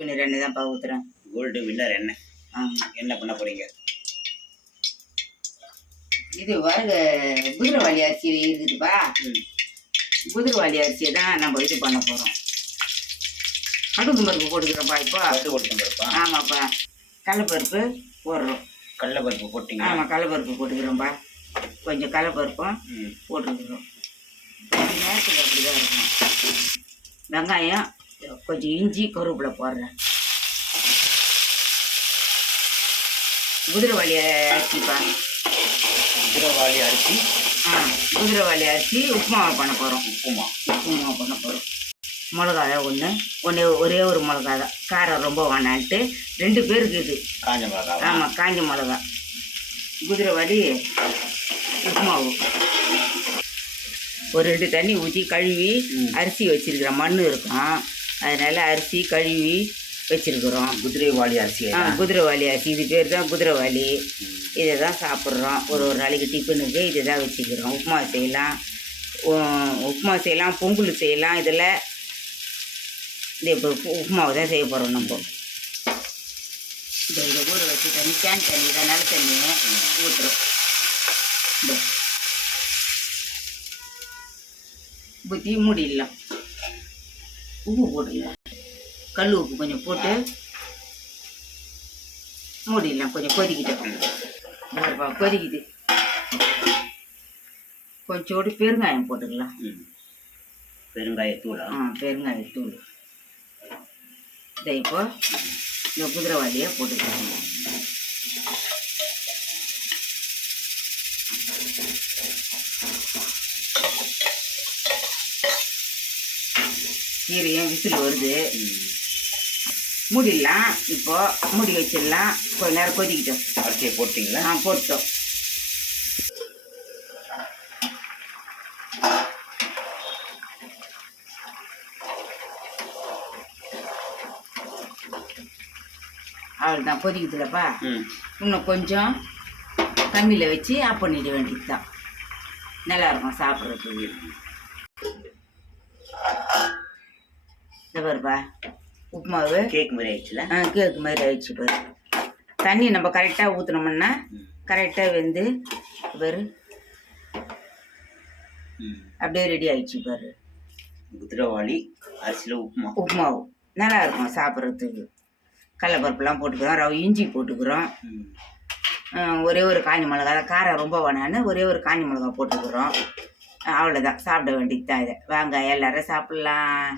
Winner எண்ணெய் தான்ப்பா ஊற்றுறேன். கோல்டு வின்னர் எண்ணெய். என்ன பண்ண போறீங்க? இது வருக குதிரைவாலி அரிசி இருக்குதுப்பா. குதிரைவாலி அரிசியை தான் நம்ம இது பண்ண போகிறோம். கடுகு பருப்பு போட்டுக்கிறோம்ப்பா. இப்போ போட்டுருப்பா. ஆமாப்பா. கடலைப்பருப்பு போடுறோம். கடலைப்பருப்பு போட்டிங்க? ஆமாம், கடலைப்பருப்பு போட்டுக்கிறோம்ப்பா. கொஞ்சம் கடலைப்பருப்பும் போட்டுக்கிறோம். நேரத்துக்கு அப்படி தான் இருக்கும். வெங்காயம், கொஞ்சம் இஞ்சி, கருவேப்பிலை போடுறேன். குதிரைவாலி அரிசிப்பா. குதிரைவாலி அரிசி. குதிரைவாலி அரிசி உப்புமாவை பண்ண போகிறோம். உப்புமாவை பண்ண போகிறோம். மிளகாய ஒரே ஒரு மிளகா தான். காரம் ரொம்ப வேணான்ட்டு 2 பேருக்கு இது. காஞ்ச மிளகா? ஆமாம், காஞ்ச மிளகா. குதிரைவாலி உப்புமாவு ஒரு 2 தண்ணி ஊற்றி கழுவி அரிசி வச்சிருக்கிறேன். மண் இருக்கும், அதனால் அரிசி கழுவி வச்சிருக்கிறோம். குதிரைவாலி அரிசி? குதிரைவாலி அரிசி. இது பேர் தான் குதிரைவாலி. இதை தான் சாப்பிட்றோம். ஒரு நாளைக்கு டிஃபனுக்கு இதை தான் வச்சுக்கிறோம். உப்புமா செய்யலாம், பொங்கல் செய்யலாம். இதில் இது இப்போ உப்புமாவை தான் செய்ய போகிறோம். நம்ம இதை ஊற வச்சு தண்ணி, கேன் தண்ணி தான், நல்ல தண்ணியை ஊற்றுறோம். ஊற்றி மூடிடலாம். உப்பு போட்டுடலாம். கல் உப்பு கொஞ்சம் போட்டு மூடிடலாம். கொஞ்சம் கொதிக்கிட்டோம். கொதிக்குது. கொஞ்சோடு பெருங்காயம் போட்டுக்கலாம். பெருங்காயத்தூள்? பெருங்காயத்தூள். இதை இப்போ இந்த குதிரைவாலியை போட்டுக்கலாம். கீரையும் விசில் வருது. மூடிடலாம். இப்போ மூடி வச்சிடலாம். கொஞ்ச நேரம் கொதிக்கிட்டோம். அரிசியை போட்டிங்களா? போட்டோம். அவ்வளோதான், கொதிக்குதுலப்பா. இன்னும் கொஞ்சம் கம்மியில் வச்சு ஆஃப் பண்ணிட வேண்டியது தான். நல்லாயிருக்கும் சாப்பிட்றதுக்கு. இந்த பாருப்பா, உப்புமாவு கேக் மாதிரி ஆயிடுச்சுல? கேக்கு மாதிரி ஆயிடுச்சு பாரு. தண்ணி நம்ம கரெக்டாக ஊற்றினோம்னா கரெக்டாக வெந்து பாரு அப்படியே ரெடி ஆயிடுச்சு பாரு. குதிரைவாலி அரிசியில் உப்புமாவு நல்லா இருக்கும் சாப்பிட்றதுக்கு. கடலைப்பருப்புலாம் போட்டுக்கிறோம், இஞ்சி போட்டுக்கிறோம். ஒரே ஒரு காஞ்ச மிளகா தான். காரம் ரொம்ப வேணான்னு ஒரே ஒரு காஞ்ச மிளகா போட்டுக்கிறோம். அவ்வளோதான், சாப்பிட வேண்டியது தான். இதை வாங்க எல்லாரும் சாப்பிட்லாம்.